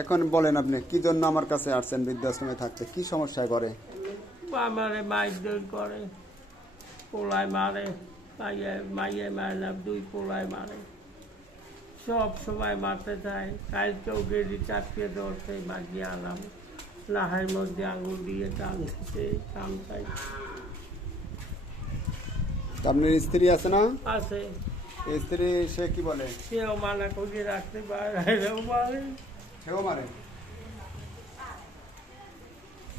এখন বলেন আপনি কি জন্য আমার কাছে আসছেন বৃদ্ধাশ্রমে থাকতে? কি সমস্যায় করে? আমারে মাইর করে পোলায় মারে মাইয়ে মাইয়ে মারে দুই পোলায় মারে। সব সময় মারতে চায়। কালকেও গেড়ি চাপিয়ে ধরতে বাগিয়ে আলাম লাহার মধ্যে আঙুল দিয়ে টানতেছে টানতাই আপনার স্ত্রী আছে না? আছে। স্ত্রী সে কি বলে? সেও মানা করে রাখতে পারে এরাও মারে। সেও মারে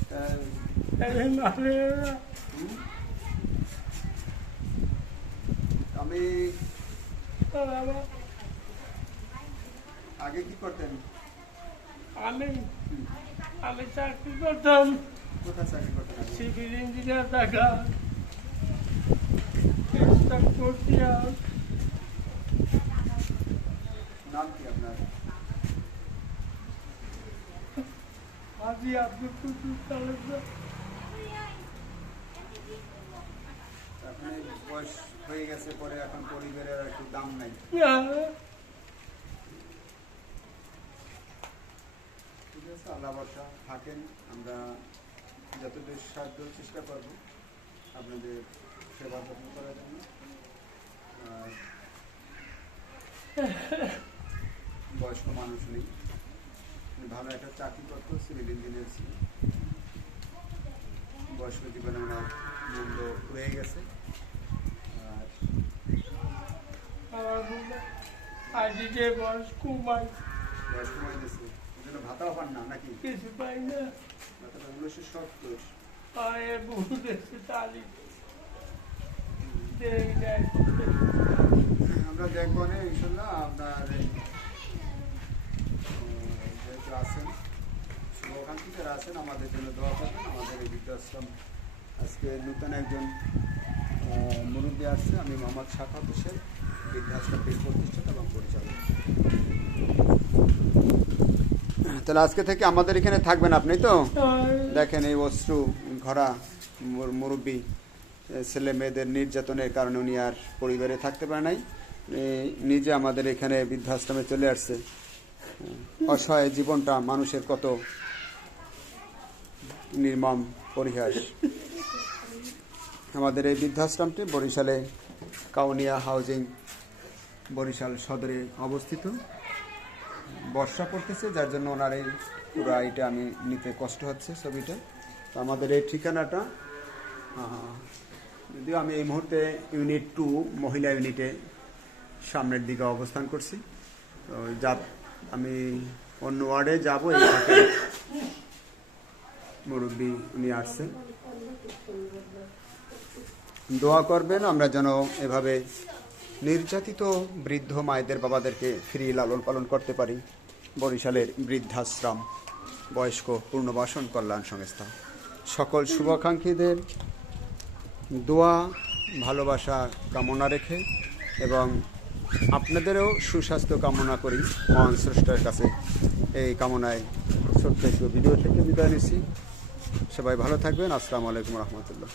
তা এরে মারে ওরা। আমি আগে কি করতেন? আমি আমি চাকরি করতাম। কোথায় চাকরি করতেন? সিভিল ইঞ্জিনিয়ার আর। নাম কি আপনার? আজি আব্দুল কুতুব তালুকদার আপনি বয়স হয়ে গেছে পরে এখন পরিবারের আর একটু দাম নাই। ঠিক আছে আল্লাহ বর্ষা থাকেন। আমরা যতদূর সাহায্য চেষ্টা করব আপনাদের সেবা যত্ন করার জন্য। আর বয়স্ক মানুষ নেই। ভালো একটা চাকরি করতো সিভিল ইঞ্জিনিয়ার ছিল। বয়স্ক জীবনে ওনার মন্দ রয়ে গেছে। আর বয়স্ক জন্য ভাতাও পান না নাকি? কিছু পাই না। ভাতাটা উনিশশো সত্তর পায়ের বহু দেশে তালি। দেয় দেয় আমরা দেখব না ইনশাল্লাহ আপনার যেহেতু আছেন শুভাকাঙ্ক্ষীদের আছেন, আমাদের জন্য দোয়া করবেন। আমাদের এই বৃদ্ধাশ্রম আজকে নূতন একজন মুরব্বী আসছে আমি মোহাম্মদ শাখাত হোসেন বৃদ্ধাশ্রমটির প্রতিষ্ঠাতা এবং পরিচালক। তাহলে আজকে থেকে আমাদের এখানে থাকবেন আপনি তো? দেখেন এই অশ্রু ঘরা মুরব্বী ছেলে মেয়েদের নির্যাতনের কারণে উনি আর পরিবারে থাকতে পারে নাই। নিজে আমাদের এখানে বৃদ্ধাশ্রমে চলে আসছে। অসহায় জীবনটা, মানুষের কত নির্মম পরিহাস। আমাদের এই বৃদ্ধাশ্রমটি বরিশালে কাউনিয়া হাউজিং বরিশাল সদরে অবস্থিত। বর্ষা পড়তেছে, যার জন্য ওনার এই পুরো এটা আমি নিতে কষ্ট হচ্ছে ছবিটা। তো আমাদের এই ঠিকানাটা যদিও আমি এই মুহূর্তে ইউনিট টু, মহিলা ইউনিটে সামনের দিকে অবস্থান করছি। তো যা আমি অন্য ওয়ার্ডে যাব মুরব্বী উনি আসছেন। দোয়া করবেন, আমরা যেন এভাবে নির্যাতিত বৃদ্ধ মায়েদের বাবাদেরকে ফ্রি লালন পালন করতে পারি। বরিশালের বৃদ্ধাশ্রম, বয়স্ক পূর্ণবাসন কল্যাণ সংস্থা। সকল শুভাকাঙ্ক্ষীদের দোয়া, ভালোবাসা, কামনা রেখে এবং আপনাদেরও সুস্বাস্থ্য কামনা করি। মহান স্রষ্টার কাছে এই কামনায় ছোট্ট ভিডিও থেকে বিদায় নিচ্ছি। সবাই ভালো থাকবেন। আসসালামু আলাইকুম রহমতুল্লাহ।